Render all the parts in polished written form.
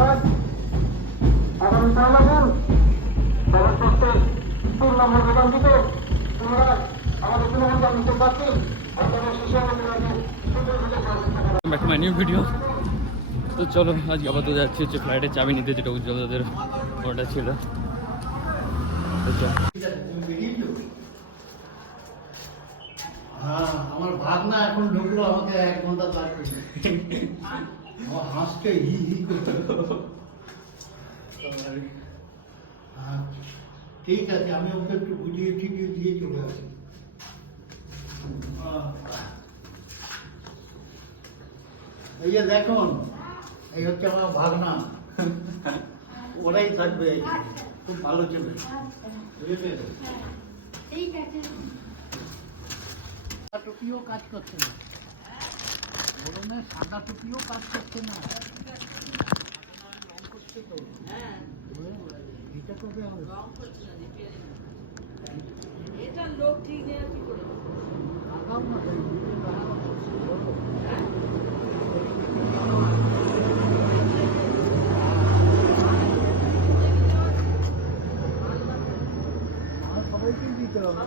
back to my new video. তো চলো আজকে আপাতত যাচ্ছি হচ্ছে ফ্লাইটের চাবি নিতে, যেটা উজ্জ্বলদের ওটা ছিল। আমার ভাগনা এখন ঢুকলো, আমাকে 1 ঘন্টা লাগবে। আমার হাসতে হি হি করতে। ঠিক আছে, আমি ওকে একটু বুঝিয়ে ঠিকিয়ে দিয়ে চলে আসি। এই যে দেখুন, এই হচ্ছে আমার ভাগনা, ওরাই থাকবে, খুব ভালো চলবে। ঠিক আছে। টুপিও কাজ করছে না, গরমে সাদা টুপিও কাজ করছে না, রং করছে তো। হ্যাঁ, এটা কবে হবে? রং করছে না, এটা লোক ঠিক নেই কি করে লাগাও না, সবাইকেই দিতে হবে।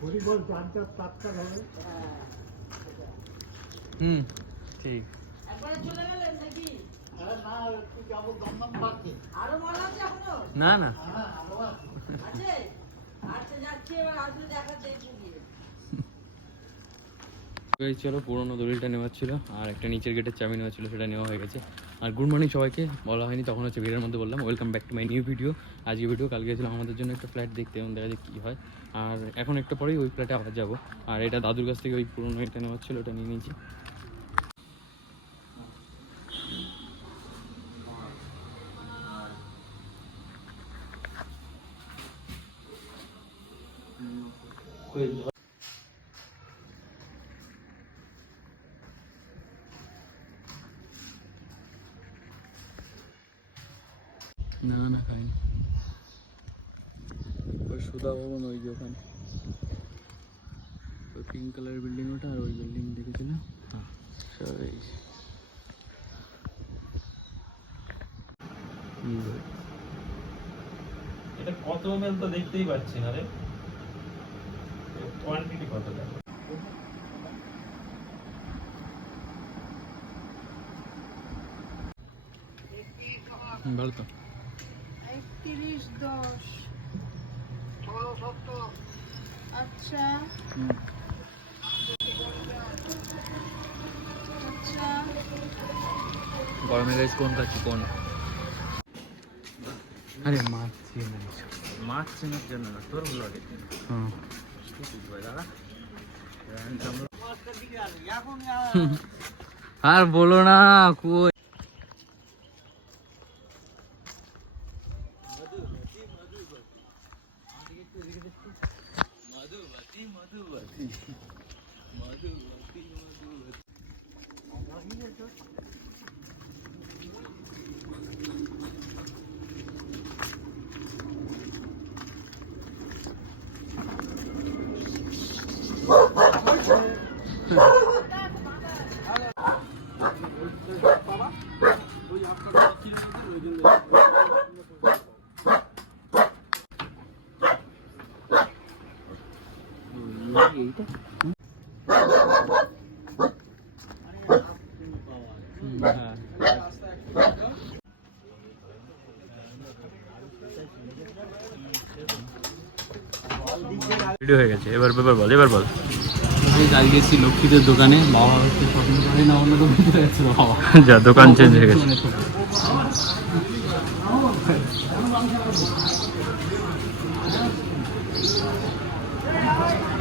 ভলিবল চার্জার টাটকা হবে। ঠিক। একবারে চলে গেলেন নাকি? না, একটু যাবো দমদম পার্কে। আরো মাল আছে এখনো? না না, হ্যাঁ, আরো আছে। আছে? আচ্ছা, যাচ্ছি, এবার আসলে দেখাচ্ছি গিয়ে। চলো, পুরোনো দলিলটা নেওয়ার ছিল আর একটা নিচের গেটের চাবি নেওয়া ছিল, সেটা নেওয়া হয়ে গেছে। আর গুড মর্নিং সবাইকে বলা হয়নি, তখন হচ্ছে ভিডিওর মধ্যে বললাম welcome back to my new video. আজকে ভিডিও কালকে গেছিলাম আমাদের জন্য একটা ফ্ল্যাট দেখতে, এবং দেখা যায় কী হয়। আর এখন একটু পরেই ওই ফ্ল্যাটে আবার যাবো। আর এটা দাদুর কাছ থেকে ওই পুরোনো এটা নেওয়ার ছিল, ওটা নিয়ে নিয়েছি। না না, খাইনি। ওই সুধা ভবন, ওই যে ওখানে ওই পিঙ্ক কালারের বিল্ডিং, ওটা আর ওই বিল্ডিং দেখেছিলাম। এটা কত এমএল তো দেখতেই পাচ্ছি না রে, কোয়ান্টিটি কত দেখো। ভালো তো। 3110। আচ্ছা আচ্ছা, গরমের গাছ কোন খাচ্ছি কোন? আরে মাছ চেনে, মাছ চেনার জন্য না, তোর ব্লগে দাদা। আর বলো না, কই ভিডিও হয়ে গেছে। এবার বল, এবার বল। আজকে এসেছি লক্ষ্মীদের দোকানে, বাবা হচ্ছে শপিং করে না, অন্য দোকানে চলে যাচ্ছে বাবা। যা, দোকান চেঞ্জ হয়ে গেছে।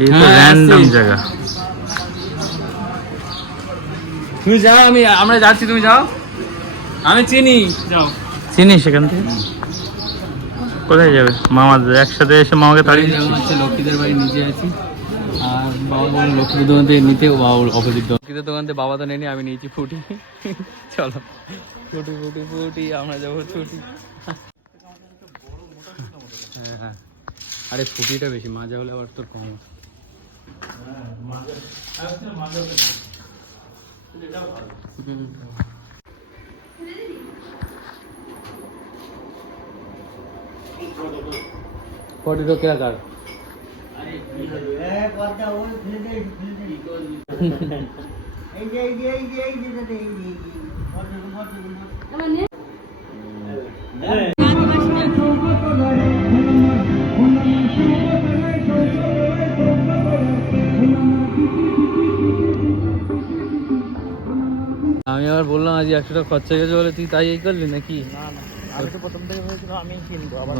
এই তো র্যান্ডম জায়গা। তুমি যাও, আমরা যাচ্ছি, তুমি যাও। আমি চিনি, যাও। চিনি সেখান থেকে কোথায় যাবে? মামাদের একসাথে এসে মামাকে তাড়িয়ে দিচ্ছি। লক্ষ্মীদের বাড়ি নিচে আছি, আর বাবা বলে লক্ষ্মীদের দোকান থেকে নিতে, বাবা অপোজিট লক্ষ্মীদের দোকান থেকে বাবা তো নেয়নি, আমি নিয়েছি ফুটি। চলো, ফুটি ফুটি ফুটি, আমরা যাবো ছুটি। হ্যাঁ, আরে ফুটিটা বেশি, মাজা হলে আবার তোর কম। পটেটো কে কার আমি আবার বললাম আজ 100 টাকা খরচা হয়ে গেছে বলে তুই তাই এই করলি নাকি? না না, আমি তো প্রথম থেকে ভেবেছিলাম আমি কিনবো আবার